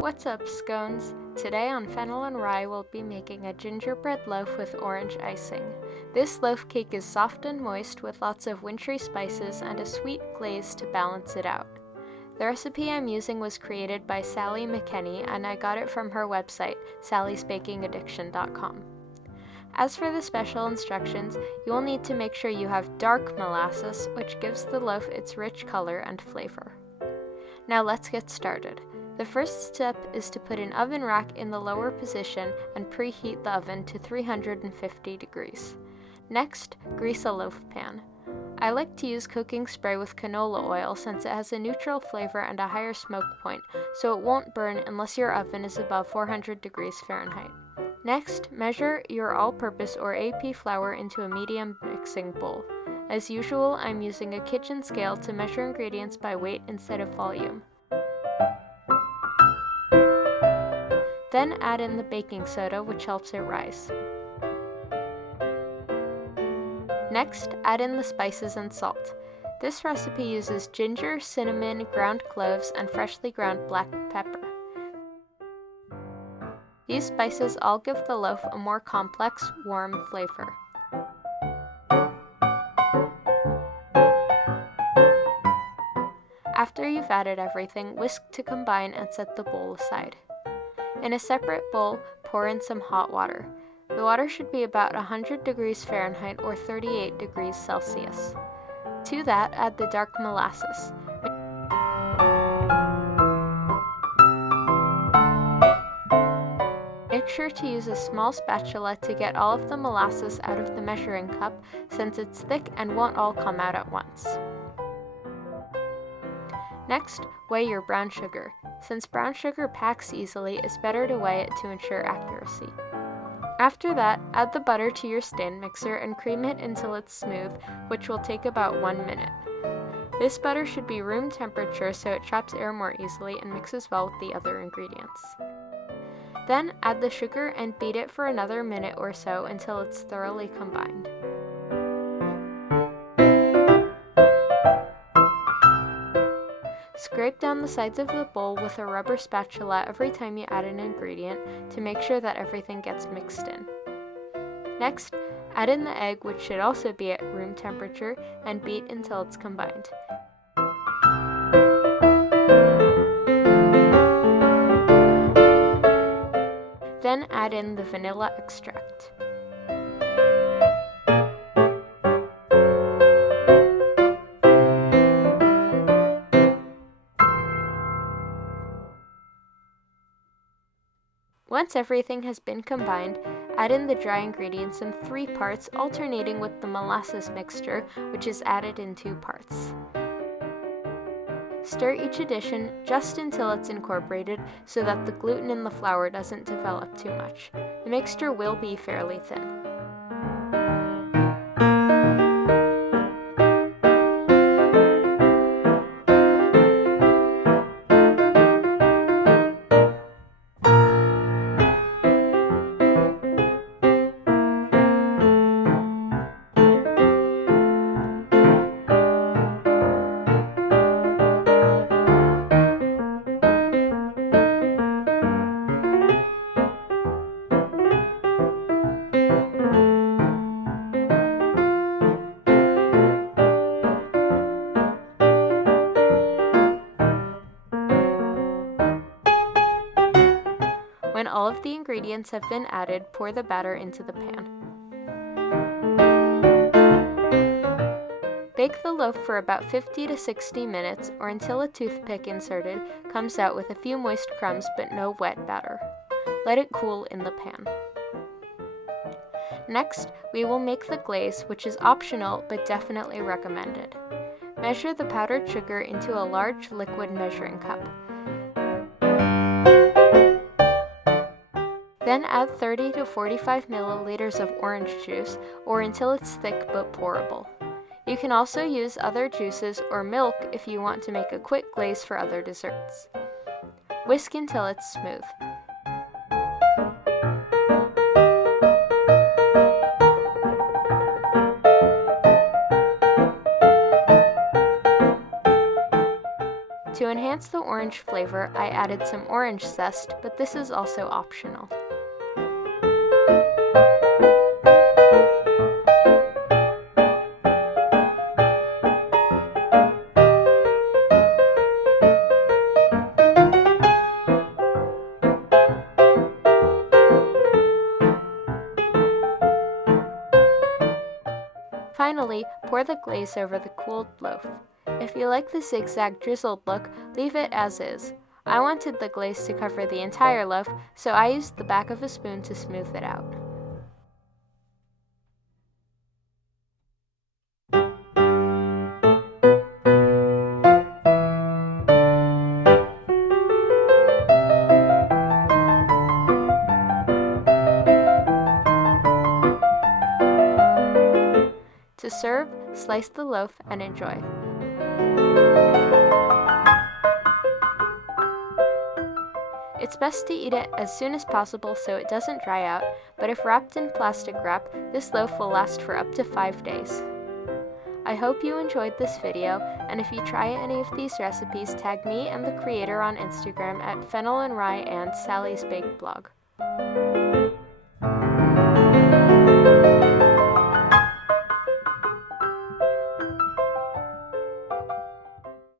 What's up, scones? Today on Fennel Rye we'll be making a gingerbread loaf with orange icing. This loaf cake is soft and moist with lots of wintry spices and a sweet glaze to balance it out. The recipe I'm using was created by Sally McKenney and I got it from her website, sallysbakingaddiction.com. As for the special instructions, you will need to make sure you have dark molasses, which gives the loaf its rich color and flavor. Now let's get started. The first step is to put an oven rack in the lower position and preheat the oven to 350 degrees. Next, grease a loaf pan. I like to use cooking spray with canola oil since it has a neutral flavor and a higher smoke point, so it won't burn unless your oven is above 400 degrees Fahrenheit. Next, measure your all-purpose or AP flour into a medium mixing bowl. As usual, I'm using a kitchen scale to measure ingredients by weight instead of volume. Then add in the baking soda, which helps it rise. Next, add in the spices and salt. This recipe uses ginger, cinnamon, ground cloves, and freshly ground black pepper. These spices all give the loaf a more complex, warm flavor. After you've added everything, whisk to combine and set the bowl aside. In a separate bowl, pour in some hot water. The water should be about 100 degrees Fahrenheit or 38 degrees Celsius. To that, add the dark molasses. Make sure to use a small spatula to get all of the molasses out of the measuring cup since it's thick and won't all come out at once. Next, weigh your brown sugar. Since brown sugar packs easily, it's better to weigh it to ensure accuracy. After that, add the butter to your stand mixer and cream it until it's smooth, which will take about 1 minute. This butter should be room temperature so it traps air more easily and mixes well with the other ingredients. Then add the sugar and beat it for another minute or so until it's thoroughly combined. Scrape down the sides of the bowl with a rubber spatula every time you add an ingredient to make sure that everything gets mixed in. Next, add in the egg, which should also be at room temperature, and beat until it's combined. Then add in the vanilla extract. Once everything has been combined, add in the dry ingredients in 3 parts, alternating with the molasses mixture, which is added in 2 parts. Stir each addition just until it's incorporated so that the gluten in the flour doesn't develop too much. The mixture will be fairly thin. When all of the ingredients have been added, pour the batter into the pan. Bake the loaf for about 50 to 60 minutes or until a toothpick inserted comes out with a few moist crumbs but no wet batter. Let it cool in the pan. Next, we will make the glaze, which is optional but definitely recommended. Measure the powdered sugar into a large liquid measuring cup. Then add 30 to 45 milliliters of orange juice or until it's thick but pourable. You can also use other juices or milk if you want to make a quick glaze for other desserts. Whisk until it's smooth. To enhance enhance the orange flavor, I added some orange zest, but this is also optional. Finally, pour the glaze over the cooled loaf. If you like the zigzag drizzled look, leave it as is. I wanted the glaze to cover the entire loaf, so I used the back of a spoon to smooth it out. To serve, slice the loaf and enjoy. It's best to eat it as soon as possible so it doesn't dry out, but if wrapped in plastic wrap, this loaf will last for up to 5 days. I hope you enjoyed this video, and if you try any of these recipes, tag me and the creator on Instagram at Fennel Rye and Sally's Baked Blog.